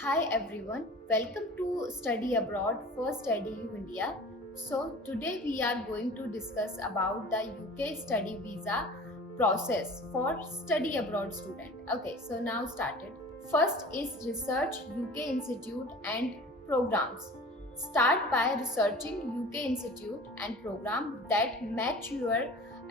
Hi everyone, welcome to Study Abroad First Edu India. So today we are going to discuss about the UK study visa process for study abroad student. Okay, so now started. First is research UK institute and programs. Start by researching UK institute and program that match your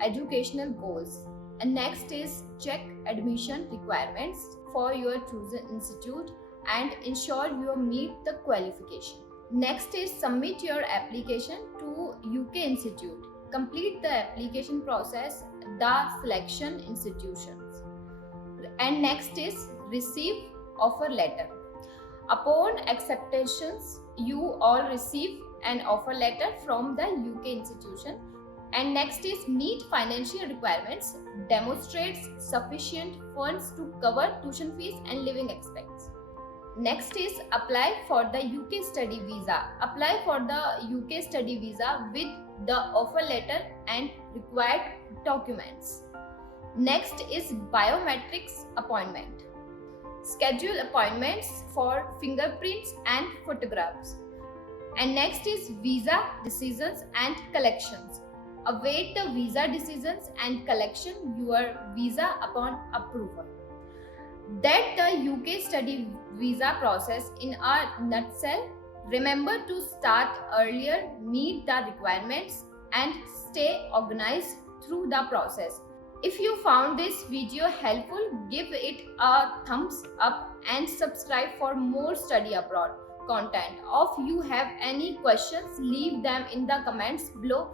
educational goals. And next is check admission requirements for your chosen institute and ensure you meet the qualification. Next is submit your application to UK Institute. Complete the application process, the selection institutions. And next is receive offer letter. Upon acceptations, you all receive an offer letter from the UK institution. And next is meet financial requirements, demonstrates sufficient funds to cover tuition fees and living expenses. Next is apply for the UK study visa. Apply for the UK study visa with the offer letter and required documents. Next is biometrics appointment. Schedule appointments for fingerprints and photographs. And next is visa decisions and collections. Await the visa decisions and collection your visa upon approval. That the UK study visa process in a nutshell. Remember to start earlier, meet the requirements and stay organized through the process. If you found this video helpful, give it a thumbs up and subscribe for more study abroad content. If you have any questions, leave them in the comments below.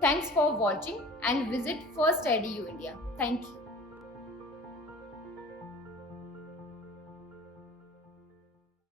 Thanks for watching and visit First Edu India. Thank you.